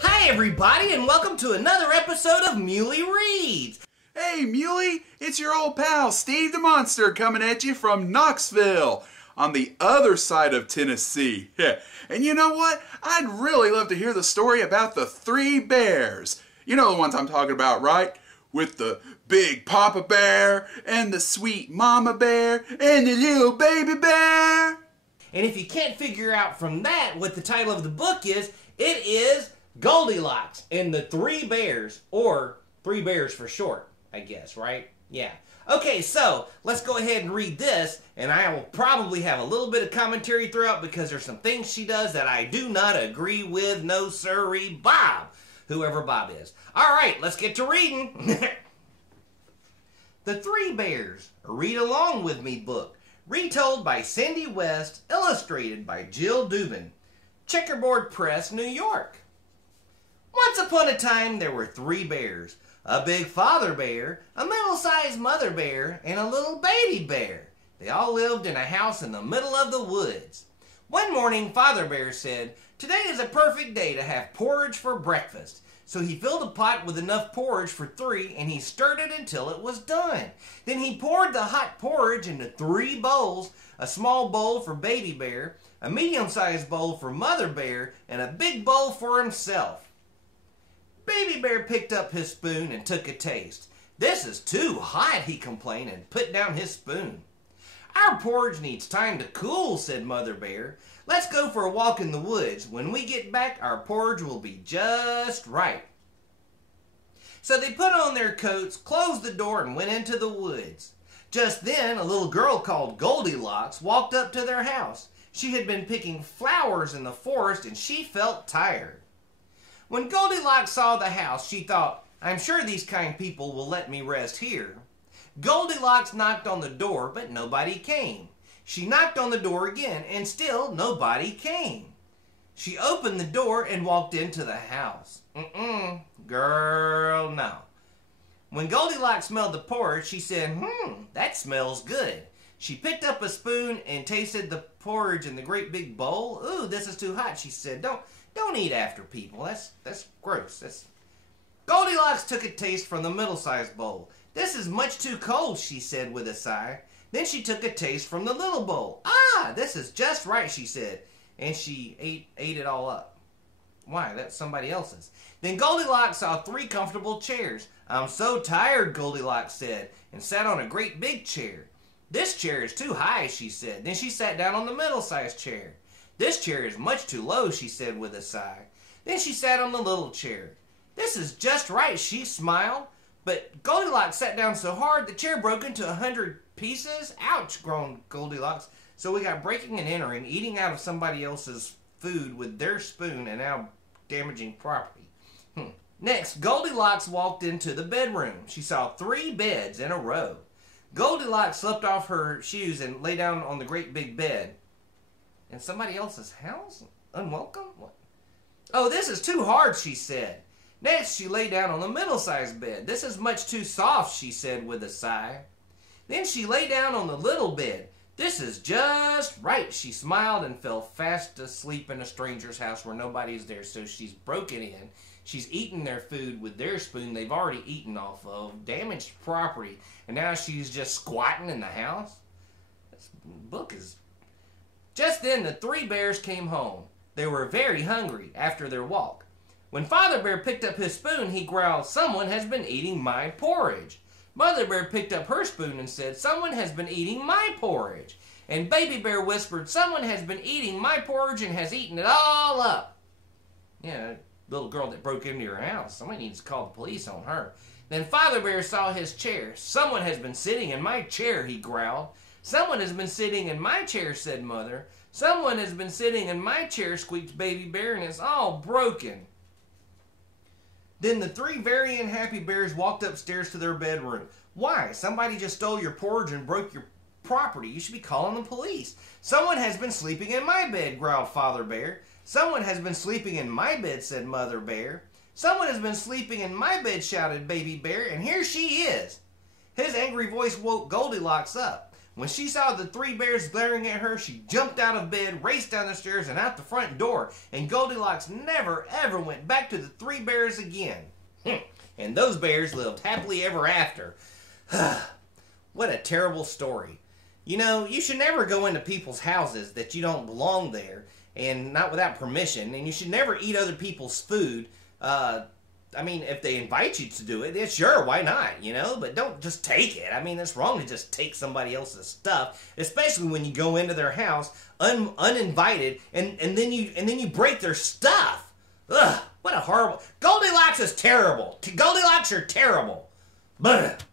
Hi everybody, and welcome to another episode of Muley Reads. Hey Muley, it's your old pal Steve the Monster coming at you from Knoxville on the other side of Tennessee. And you know what? I'd really love to hear the story about the three bears. You know the ones I'm talking about, right? With the big Papa Bear and the sweet Mama Bear and the little baby bear. And if you can't figure out from that what the title of the book is, it is Goldilocks and the Three Bears, or Three Bears for short, I guess, right? Yeah. Okay, so let's go ahead and read this, and I will probably have a little bit of commentary throughout because there's some things she does that I do not agree with. No sirree, Bob. Whoever Bob is. All right, let's get to reading. The Three Bears, a Read Along With Me book, retold by Cindy West, illustrated by Jill Dubin. Checkerboard Press, New York. Once upon a time, there were three bears. A big father bear, a middle-sized mother bear, and a little baby bear. They all lived in a house in the middle of the woods. One morning, Father Bear said, "Today is a perfect day to have porridge for breakfast." So he filled a pot with enough porridge for three, and he stirred it until it was done. Then he poured the hot porridge into 3 bowls, a small bowl for Baby Bear, a medium-sized bowl for Mother Bear, and a big bowl for himself. Baby Bear picked up his spoon and took a taste. "This is too hot," he complained, and put down his spoon. "Our porridge needs time to cool," said Mother Bear. "Let's go for a walk in the woods. When we get back, our porridge will be just right." So they put on their coats, closed the door, and went into the woods. Just then, a little girl called Goldilocks walked up to their house. She had been picking flowers in the forest, and she felt tired. When Goldilocks saw the house, she thought, "I'm sure these kind people will let me rest here." Goldilocks knocked on the door, but nobody came. She knocked on the door again, and still nobody came. She opened the door and walked into the house. Girl, no. When Goldilocks smelled the porridge, she said, that smells good." She picked up a spoon and tasted the porridge in the great big bowl. "Ooh, this is too hot," she said. Don't eat after people. That's gross. Goldilocks took a taste from the middle-sized bowl. "This is much too cold," she said with a sigh. Then she took a taste from the little bowl. "Ah, this is just right," she said. And she ate it all up. Why? That's somebody else's. Then Goldilocks saw 3 comfortable chairs. "I'm so tired," Goldilocks said, and sat on a great big chair. "This chair is too high," she said. Then she sat down on the middle-sized chair. "This chair is much too low," she said with a sigh. Then she sat on the little chair. "This is just right," she smiled. But Goldilocks sat down so hard the chair broke into 100 pieces. "Ouch," groaned Goldilocks. So we got breaking and entering, eating out of somebody else's food with their spoon, and now damaging property. Next, Goldilocks walked into the bedroom. She saw 3 beds in a row. Goldilocks slipped off her shoes and lay down on the great big bed. In somebody else's house? Unwelcome? What? "Oh, this is too hard," she said. Next, she lay down on the middle-sized bed. "This is much too soft," she said with a sigh. Then she lay down on the little bed. "This is just right." She smiled and fell fast asleep in a stranger's house where nobody's there. So she's broken in. She's eaten their food with their spoon they've already eaten off of. Damaged property. And now she's just squatting in the house? This book is... Just then the 3 bears came home. They were very hungry after their walk. When Father Bear picked up his spoon, he growled, "Someone has been eating my porridge." Mother Bear picked up her spoon and said, "Someone has been eating my porridge." And Baby Bear whispered, "Someone has been eating my porridge and has eaten it all up." Yeah, little girl that broke into your house. Somebody needs to call the police on her. Then Father Bear saw his chair. "Someone has been sitting in my chair," he growled. "Someone has been sitting in my chair," said Mother. "Someone has been sitting in my chair," squeaked Baby Bear, "and it's all broken." Then the 3 very unhappy bears walked upstairs to their bedroom. "Why? Somebody just stole your porridge and broke your property. You should be calling the police." "Someone has been sleeping in my bed," growled Father Bear. "Someone has been sleeping in my bed," said Mother Bear. "Someone has been sleeping in my bed," shouted Baby Bear, "and here she is." His angry voice woke Goldilocks up. When she saw the three bears glaring at her, she jumped out of bed, raced down the stairs, and out the front door. And Goldilocks never, ever went back to the three bears again. And those bears lived happily ever after. What a terrible story. You know, you should never go into people's houses that you don't belong there, and not without permission, and you should never eat other people's food. I mean, if they invite you to do it, yeah, sure, why not, you know? But don't just take it. I mean, it's wrong to just take somebody else's stuff, especially when you go into their house uninvited, and then you break their stuff. Ugh, what a horrible... Goldilocks is terrible. Goldilocks are terrible. But